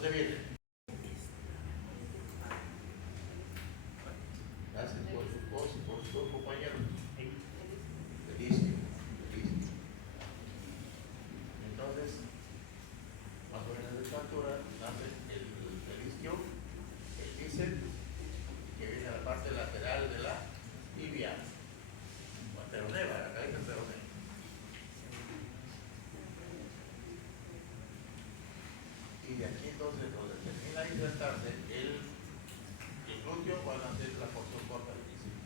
dónde viene? Gracias por su compañero. El isquio. Entonces, más o menos de esta altura nace el isquio, el bíceps, que viene a la parte lateral de la tibia, la peroné, la cabeza del peroné. Y de aquí entonces, donde termina de insertarse el glúteo, van a ser la porción corta del bíceps.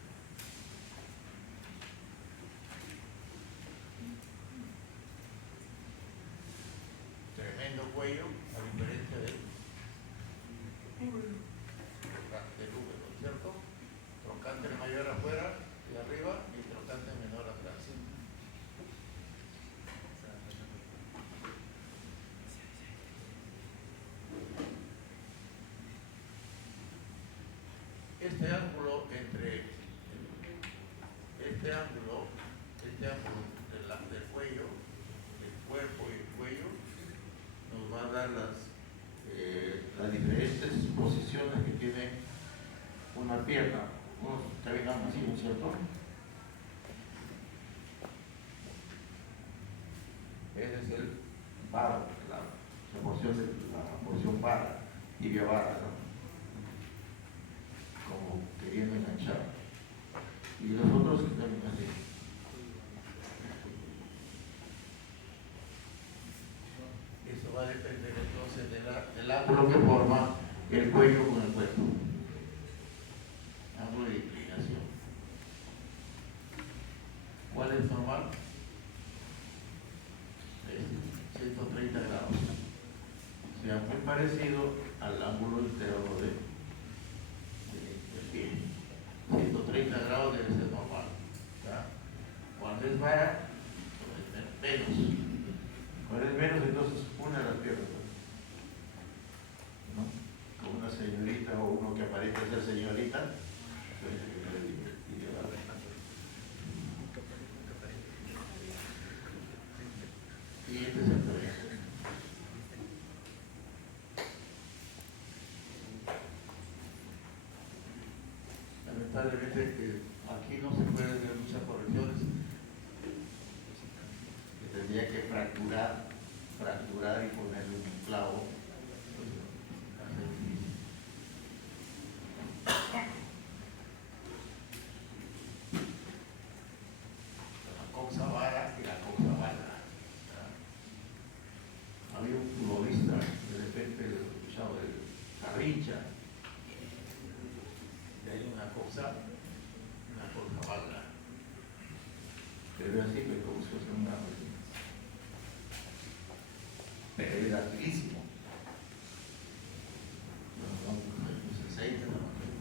Tremendo cuello, a diferencia del húmero, ¿cierto? Trocante mayor afuera y arriba y trocante menor atrás. Este ángulo del cuello, del cuerpo y el cuello, nos va a dar las diferentes posiciones que tiene una pierna. Unos que vengan así, ¿no es cierto? Ese es el varo, la porción vara, tibia vara, ¿no? Como queriendo enganchar. Y los otros que también así. Eso va a depender entonces del ángulo que forma el cuello con el cuerpo. Ángulo de inclinación. ¿Cuál es normal? 130 grados. O sea, muy parecido al ángulo interno del pie. 130 grados debe ser normal. ¿Ya? Cuando es vara, menos. Cuando es menos, entonces una de las piernas, ¿no? Como una señorita o uno que aparenta ser señorita. Y este es el problema. Lamentablemente aquí no se puede hacer muchas correcciones. Que tendría que fracturar y ponerle un clavo. La coxa vara y la coxa vara. Había un futbolista, de repente lo escuchaba de Carrincha, y hay una coxa vara. Pero así que como si fuese una máquina. Pero era durísimo. No se aceita la máquina.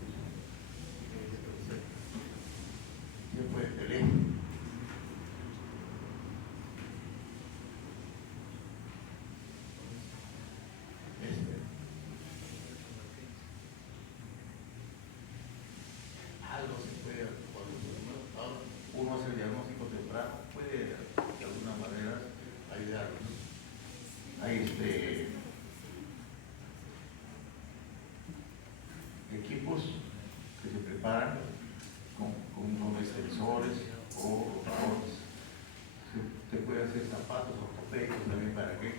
¿Quién fue el teléfono? Algo se puede, uno hace el diagnóstico temprano, puede de alguna manera ayudarlos. Hay equipos que se preparan con unos extensores o rotadores. Se puede hacer zapatos ortopédicos también para que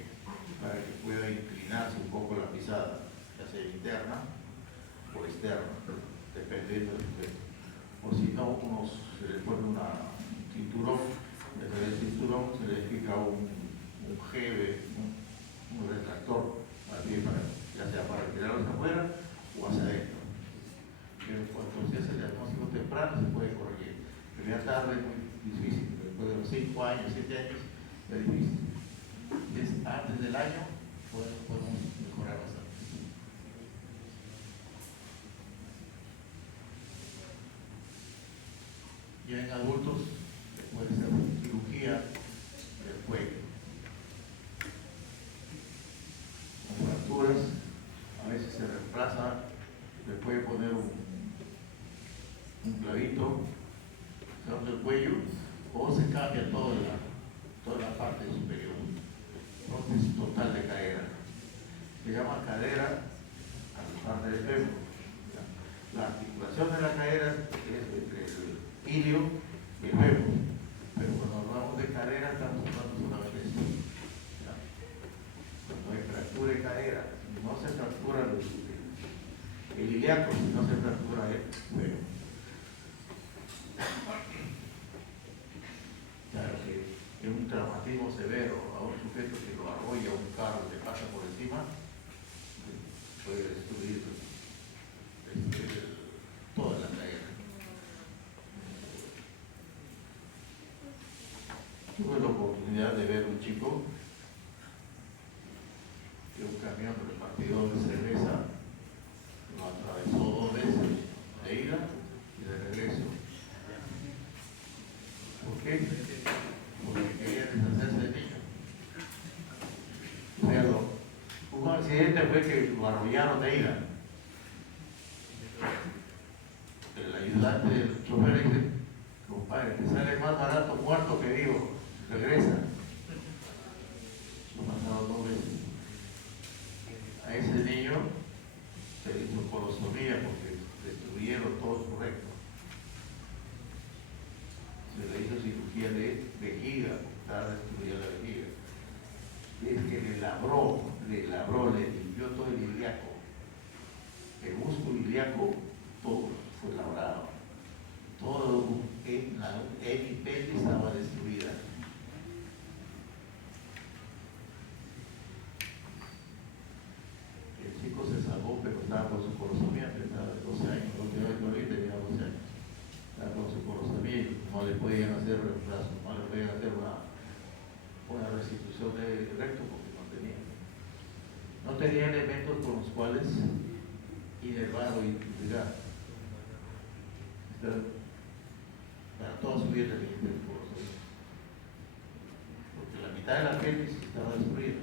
pueda inclinarse un poco la pisada, ya sea interna o externa, dependiendo del sujeto. O si no, se le pone un cinturón, desde el cinturón se le fija un jeve, un retractor, ya sea para tirarlos afuera o hacia adentro. Pero cuando se hace el diagnóstico temprano se puede corregir. Pero ya tarde es muy difícil, después de los 5 años, 7 años, es difícil. Antes del año podemos mejorar bastante. Ya en adultos se puede hacer cirugía del cuello. Con fracturas, a veces se reemplaza, se puede poner un clavito del cuello o se cambia toda la parte superior. Prótesis total de cadera. se llama cadera a la parte del fémur. La articulación de la cadera es entre el ilio y el fémur. Pero cuando hablamos de cadera estamos hablando solamente de esto. Cuando hay fractura de cadera, no se fractura el ilíaco, no se fractura el fémur. Claro que es un traumatismo severo a un sujeto que lo arrolla un carro que pasa por encima, puede destruir toda la cadera. Tuve la oportunidad de ver un chico que un camión repartidor de cerveza lo atravesó 2 veces, de ida y de regreso. ¿Por qué? Porque quería deshacerse del niño. O sea, un accidente fue que lo arrollaron de ida. El ayudante del chofer dice: compadre, te sale más barato muerto que vivo, regresa. Lo mandaron 2 veces. A ese niño se le hizo colostomía porque destruyeron todo su recto. Se le hizo cirugía de vejiga, estaba destruida la vejiga. Es que le labró, le limpió todo el ilíaco. El músculo ilíaco, todo fue labrado. Todo en la hemipelvis estaba destruida. El chico se salvó, pero estaba con su colostomía, estaba de 12 años, ahorita tenía 12 años. Estaba con su colostomía, no le podían hacer reemplazo, no le podían hacer una restitución de recto porque no tenía. No tenía elementos con los cuales inervar o integrar. Para toda su vida tenía que tener colostomía. Porque la mitad de la pelvis estaba destruida.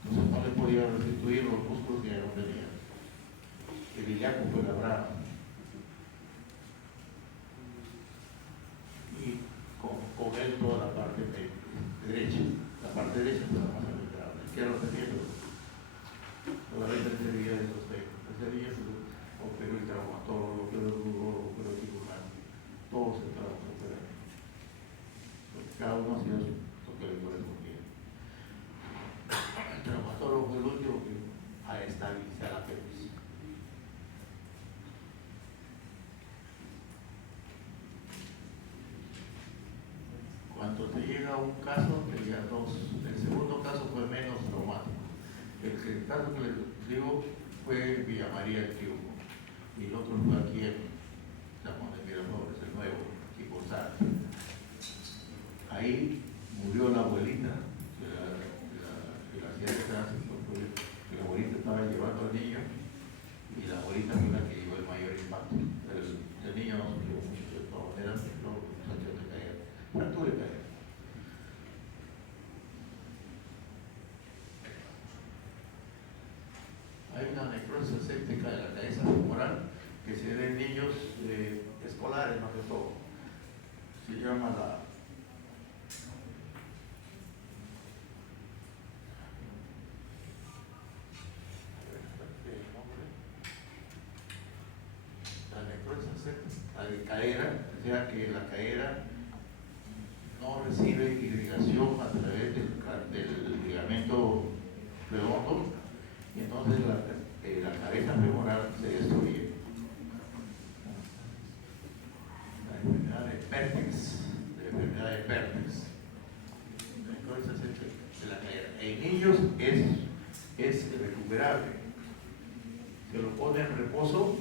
Entonces no le podía restituir los músculos que ya no tenía. El ilíaco fue labrado. Y con él toda la parte derecha. La parte derecha estaba más afectada. La izquierda no tenía, pero todavía tendría de sostén. Ese día se operó el traumatólogo, operó el urologo, operó el cirujano. Todos entramos a operar. Porque cada uno hacía lo que le correspondía. El traumatólogo fue el último que a estabilizar la pelvis. Cuando te llega un caso, te llegan 2. El segundo caso fue menos traumático. El caso que les digo fue en Villa María del Triunfo. Y el otro fue aquí en San Juan de Miraflores, el nuevo, aquí por Sarte. Ahí murió la abuelita de la hacía de tránsito, porque la abuelita estaba llevando al niño y la abuelita fue la que llevó el mayor impacto. El niño no sufrió mucho, de todas maneras, luego salió de caer. Fractura de caer. Hay una necrosis séptica de la cabeza femoral que se ve en niños escolares, más que todo. Se llama la necrosis séptica de cadera, o sea que la cadera no recibe irrigación a través del ligamento redondo y entonces la cabeza femoral se destruye. La enfermedad de Pertex, Necrosis de la cadera. En niños es recuperable. Se lo pone en reposo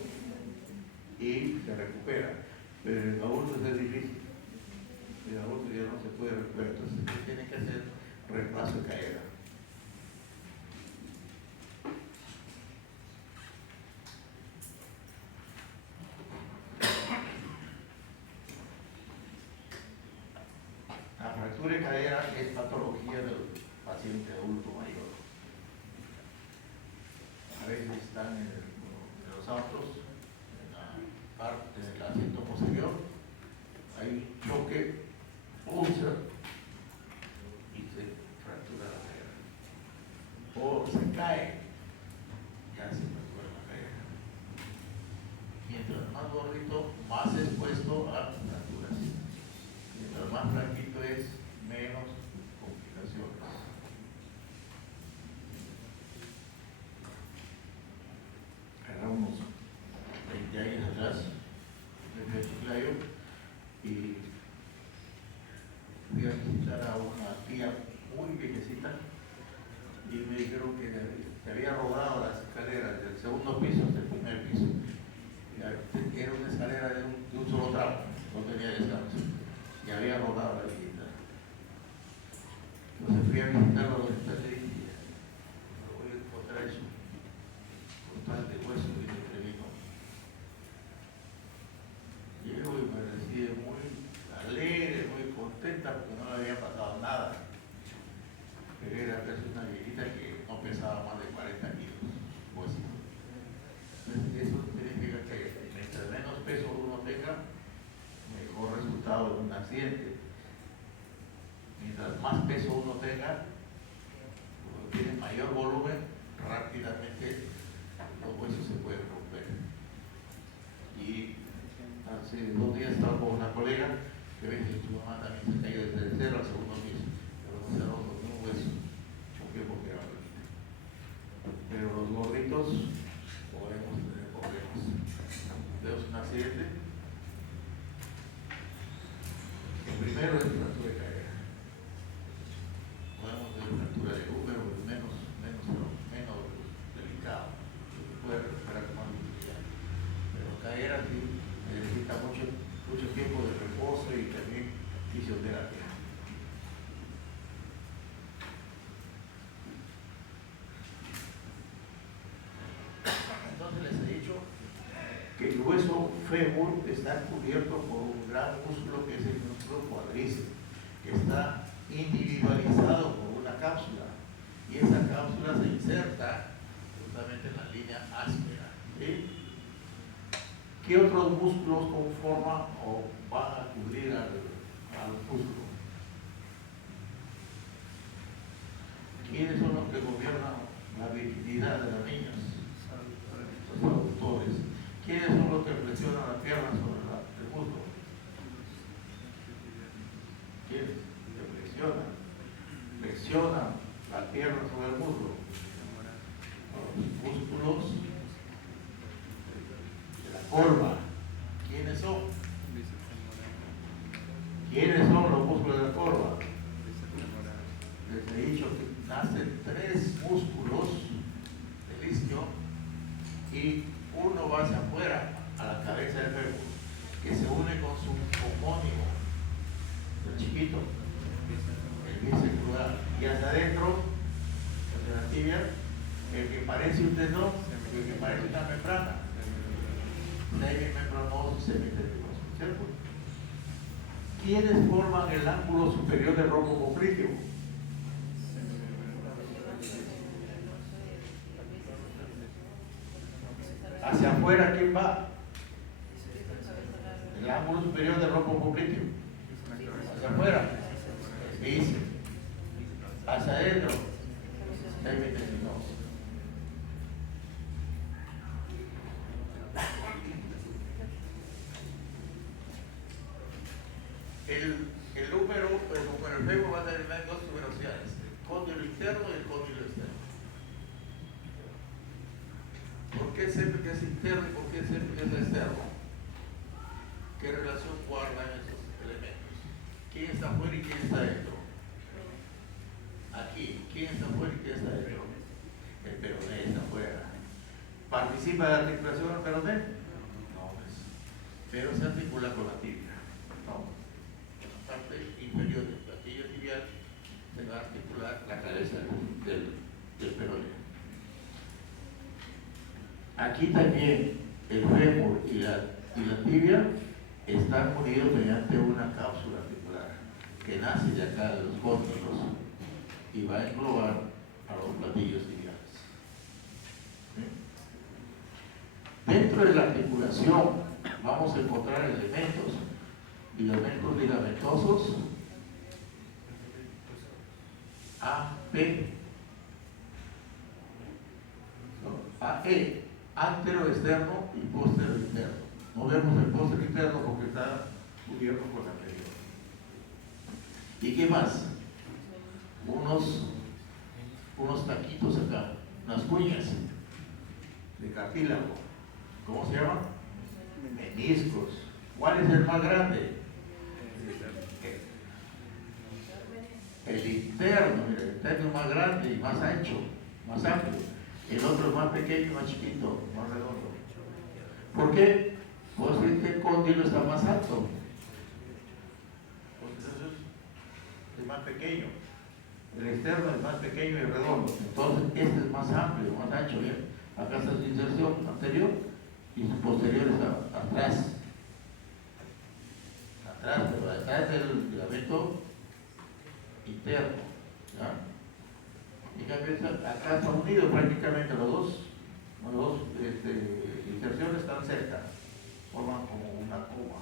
y se recupera. Pero en adultos es difícil. El adulto ya no se puede recuperar, entonces tiene que hacer reemplazo de cadera. La fractura de cadera es patología del paciente adulto mayor. A veces están en los autos, en la parte del asiento posterior, hay un choque, pulsa y se fractura la cadera. O se cae colega, cuando tiene mayor volumen, rápidamente los huesos se pueden romper. Y hace 2 días estaba con una colega que ve que su mamá también se cayó desde el 0 al segundo piso, pero no se rompió ni un hueso. ¿Por qué? Porque era bonita. Pero los gorditos podemos tener problemas. Vemos un accidente. El primero es fractura de cadera. Podemos ver fractura de húmero, menos delicado. Se puede recuperar con más dificultad. Pero cadera sí necesita mucho tiempo de reposo y también fisioterapia. Entonces les he dicho que el hueso fémur está cubierto por un gran músculo que es el músculo cuádriceps, que está individualizado por una cápsula, y esa cápsula se inserta justamente en la línea áspera. ¿Sí? ¿Qué otros músculos conforman o van a cubrir al músculo? ¿Quiénes son los que gobiernan la virginidad de las niñas? Los aductores. ¿Quiénes son los que presionan la pierna sobre el muslo? ¿Quiénes? Que flexionan la pierna sobre el muslo. Los músculos de la corva. ¿Quiénes son? ¿Quiénes son los músculos de la corva? Les he dicho que nacen 3 músculos del isquio y uno va hacia afuera a la cabeza del fémur, que se une con su homónimo, el chiquito, el bíceps, y hacia adentro, hacia la tibia, el que parece un tendón, el que parece una membrana, semimembranoso y semitendinoso, ¿cierto? ¿Quiénes forman el ángulo superior del rombo popliteo? Hacia afuera, ¿quién va? El ángulo superior del rombo popliteo. Hacia afuera, bíceps. Hacia adentro, semitendinoso. El húmero, el fémur va a tener 2 tuberosidades, el cóndilo interno y el cóndilo externo. ¿Por qué siempre que es interno y por qué siempre que es externo? ¿Qué relación guardan esos elementos? ¿Quién está afuera y quién está adentro? Aquí, ¿quién está afuera y quién está adentro? El peroné está afuera. ¿Participa de la articulación el peroné? No, pues. Pero se articula con la tibia. No. En la parte inferior del platillo tibial se va a articular la cabeza del peroné. Aquí también el fémur y la tibia están unidos mediante una cápsula articular que nace de acá de los cóndilos y va a englobar a los platillos tibiales. ¿Sí? Dentro de la articulación vamos a encontrar elementos ligamentosos A, P, AE, antero externo y póstero interno. No vemos el póstero interno porque está cubierto por el anterior. ¿Y qué más? Unos taquitos acá, unas cuñas de cartílago. ¿Cómo se llama? Meniscos. ¿Cuál es el más grande? El interno, mira, el interno es más grande y más ancho, más amplio. El otro es más pequeño, más chiquito, más redondo. ¿Por qué? Pues el cóndilo está más alto. Entonces es más pequeño. El externo es más pequeño y redondo. Entonces este es más amplio, más ancho. ¿Bien? Acá está su inserción anterior y su posterior está atrás. Atrás, pero atrás del ligamento interno. ¿Ya? Y acá están unidos prácticamente los dos inserciones están cerca, forman como una coma.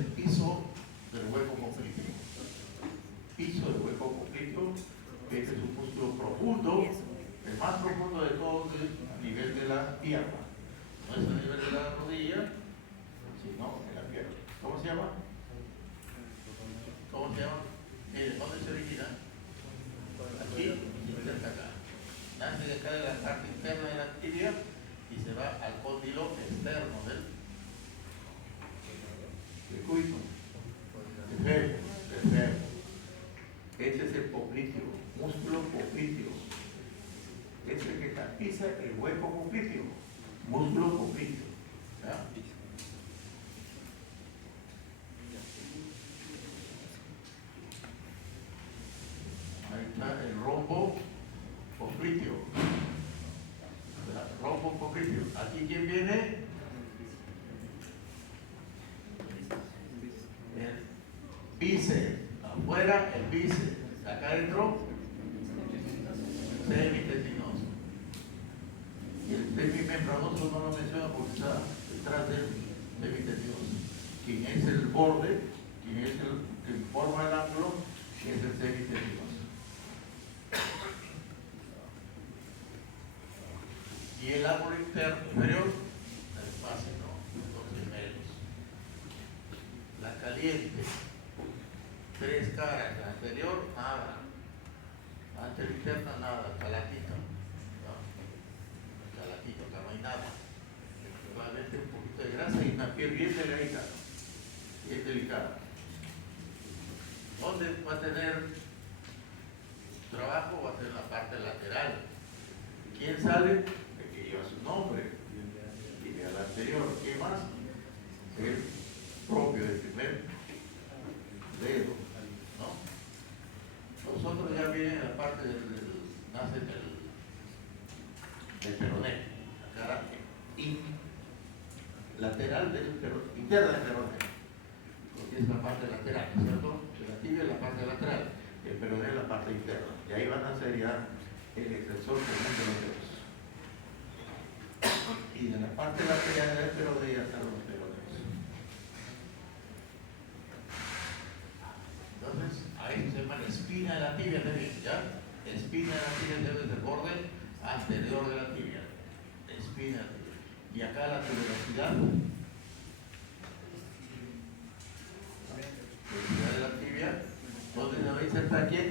el piso del hueco popliteo. Piso del hueco popliteo, este es un músculo profundo, el más profundo de todos a nivel de la pierna. No es a nivel de la rodilla, sino en la pierna. ¿Cómo se llama? ¿Cómo se llama? Miren, ¿dónde se origina? Aquí y cerca acá. Nace de acá de la parte interna de la tibia y se va al cóndilo externo del circuito. Perfecto. Este es el popliteo, músculo popliteo. Es el que tapiza el hueco popliteo, músculo popliteo. ¿Ya? Ahí está el rombo popliteo. Rombo popliteo. Aquí quién viene? El bíceps. Afuera el bíceps. Acá adentro semitendinoso. Y el semimembranoso no lo menciona porque está detrás del semitendinoso. Quien es el borde, quien es el que forma el ángulo, es el semitendinoso. Y el ángulo interno inferior, el fácil, ¿no? Los gemelos. La caliente, 3 caras, la anterior, nada. Anterior interna, nada, calatito. ¿No? Calatito, acá no hay nada. Probablemente un poquito de grasa y una piel bien delgadita. Bien delicada. ¿Dónde va a tener trabajo? Va a ser en la parte lateral. ¿Quién sale? El que lleva su nombre. Y al anterior, ¿qué más? El propio del primer dedo, ¿no? Los otros ya vienen en la parte nacen del peroné, la cara lateral del peroné, interna del peroné, porque es la parte lateral, ¿cierto? La tibia es la parte lateral, el peroné es la parte interna, y ahí van a nacer ya el extensor común de los dedos. Y de la parte lateral del peroné ya están los peroneos. Entonces, ahí se llama la espina de la tibia también, ¿ya? Espina de la tibia desde el borde anterior de la tibia. Espina de la tibia. Y acá la tuberosidad. Tuberosidad de la tibia. ¿Dónde se va a insertar quién?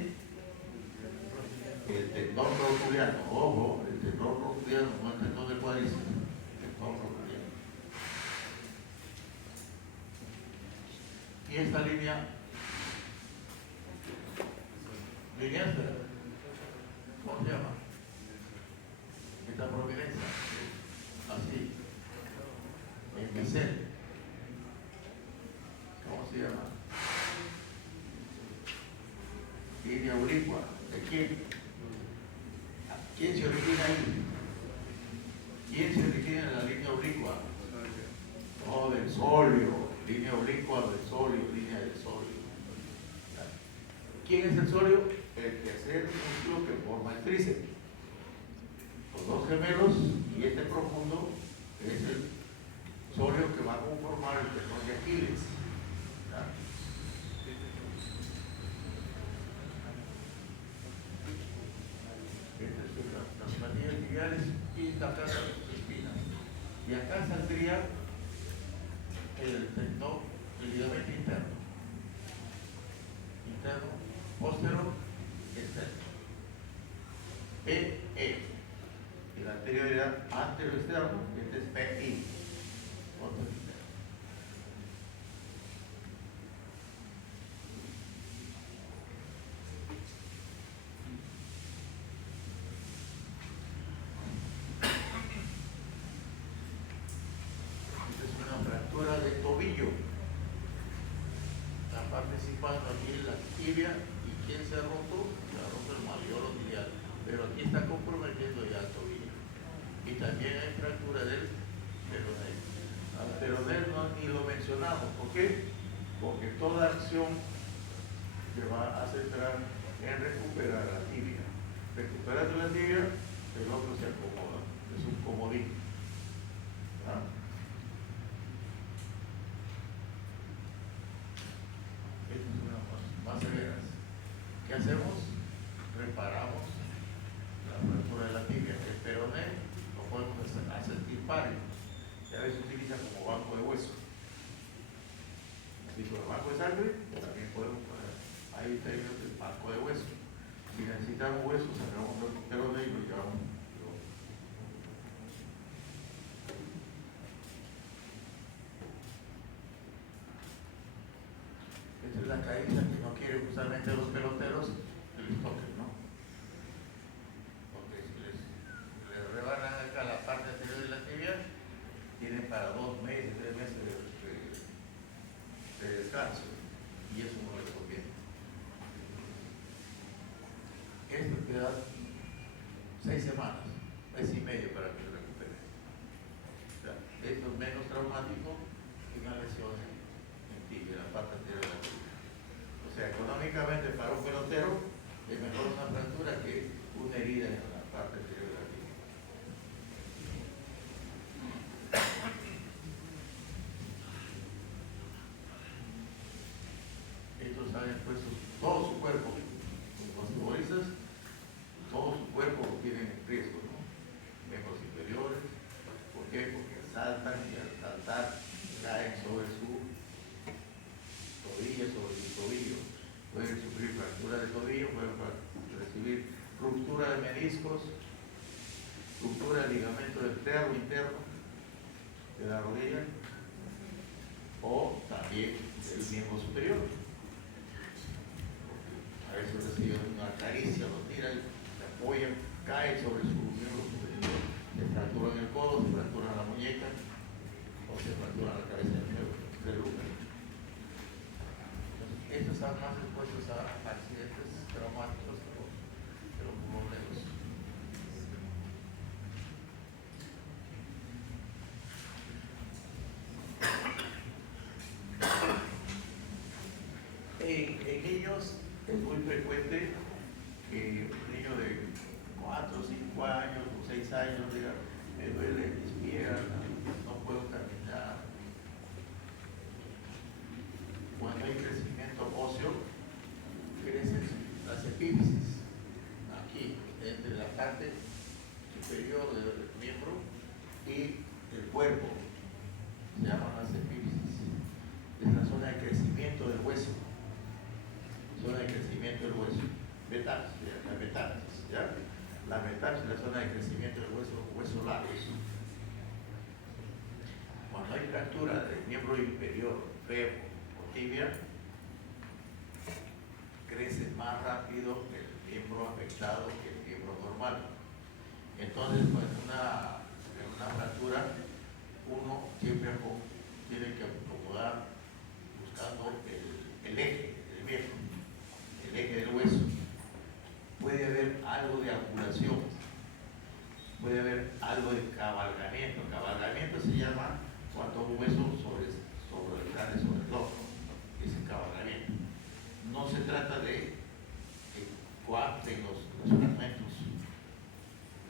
El tendón rotuliano. Ojo, el tendón rotuliano, no el tendón del cuádriceps. El tendón rotuliano. Y esta línea áspera, ¿cómo se llama? Esta providencia, así, en Vicente, ¿cómo se llama? Línea oblicua, ¿de quién? ¿Quién se origina ahí? ¿Quién se origina en la línea oblicua? No, del solio, línea oblicua del solio, línea del solio. ¿Quién es el solio? El tercer músculo que forma el tríceps. Los dos gemelos y este profundo es el solio que va a conformar el tendón de Aquiles. ¿Ya? Estas son las patillas tibiales y acá están las espinas. Y acá saldría el tendón, el ligamento interno. Interno, posterior, externo. PE. Y la anterioridad antero-externo, este es PI. Otro externo. Esta es una fractura de tobillo. Está participando aquí en la tibia. ¿Y quién se ha roto? Se ha roto el malleolo tibial. Pero aquí está comprometiendo ya el tobillo. Y también hay fractura del peroné. Al peroné no, ni lo mencionamos. ¿Por qué? Porque toda acción se va a centrar en recuperar la tibia. Recuperando la tibia, el otro se acomoda. Es un comodín. ¿Ah? hacemos? Reparamos la fractura de la tibia. El peroné lo podemos hacer pálido. Y a veces se utiliza como banco de hueso. Si el banco de sangre, también podemos poner ahí términos del banco de hueso. Si necesitamos hueso, sacamos el peroné y lo llevamos. Esta es la caída que no quieren justamente los peloteros que les toquen, ¿no? Porque si les rebanan acá la parte anterior de la tibia, tienen para 2 meses, 3 meses de descanso, y eso no les conviene. Esto te da 6 semanas, mes y medio para que se recupere. O sea, esto es menos traumático que una lesión en tibia, en la parte anterior de la tibia. O sea, económicamente para un pelotero es mejor una fractura que una herida en la parte anterior de la tibia. Estos han expuesto todo su cuerpo, los futbolistas, todo su cuerpo lo tienen en riesgo, ¿no? Miembros inferiores. ¿Por qué? Porque saltan y al saltar caen sobre su rodilla, sobre su tobillo. Pueden sufrir fractura de tobillo, pueden recibir ruptura de meniscos, ruptura del ligamento del terno interno de la rodilla, o también del miembro superior. A veces reciben una caricia, lo tiran, se apoyan, caen sobre su miembro superior, se fracturan el codo, se fracturan la muñeca, o se fracturan la cabeza del húmero. Estos están más expuestos a accidentes traumáticos que los pulmoneros. En niños es muy frecuente que un niño de 4 o 5 años o 6 años diga, me duele mis piernas, no puedo caminar. Cuando hay crecimiento óseo, crecen las epífisis, aquí, entre la parte superior del miembro y el cuerpo, se llaman las epífisis. Es la zona de crecimiento del hueso, zona de crecimiento del hueso, metástasis, la metástasis, ¿ya? La metástasis es la zona de crecimiento del hueso largo. Cuando hay fractura del miembro inferior, femur o tibia, crece más rápido el miembro afectado que el miembro normal. Entonces, pues, en una fractura, uno siempre tiene que acomodar buscando el eje del miembro, el eje del hueso. Puede haber algo de angulación, puede haber algo de cabalgamiento. Cabalgamiento se llama cuando un hueso sobresale sobre el otro, es el cabalgamiento. No se trata de que coapten los fragmentos,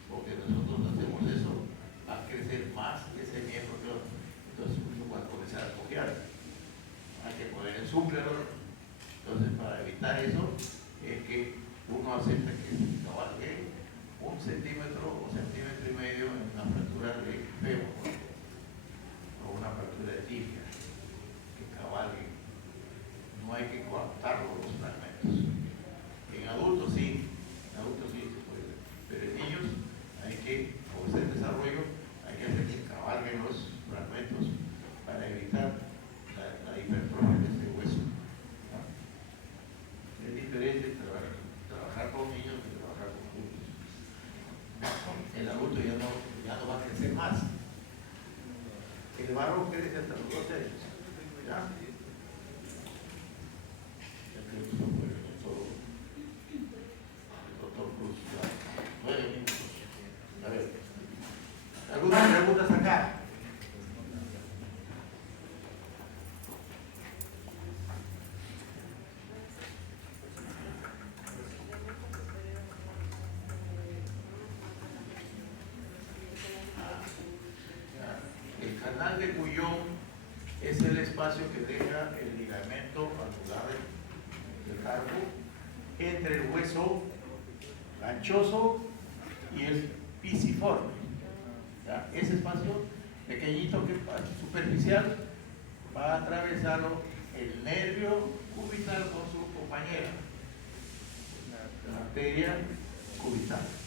porque nosotros hacemos eso, va a crecer más ese miembro que otro. Entonces uno va a comenzar a cojear. Hay que poner el súplero. Entonces, para evitar eso, es que uno acepta que se cabalgue 1 centímetro o 1,5 centímetros en una fractura de fémur o una fractura de tibia, que cabalgue. No hay que coaptarlo los fragmentos. En adultos sí se puede, pero en niños hay que, como está en desarrollo, hay que hacer que cabalguen los fragmentos para evitar la hipertrofia de este hueso. ¿No? Es diferente trabajar con niños que trabajar con adultos. El adulto ya no va a crecer más. El varón crece hasta los 2 años. ¿Ya? Doctor Cruz, 9 minutos. A ver, ¿algunas preguntas acá? El canal de Cuyón es el espacio que deja el ligamento anular del carpo entre el hueso anchoso y el pisiforme. ¿Ya? Ese espacio pequeñito que superficial va a atravesarlo el nervio cubital con su compañera, la arteria cubital.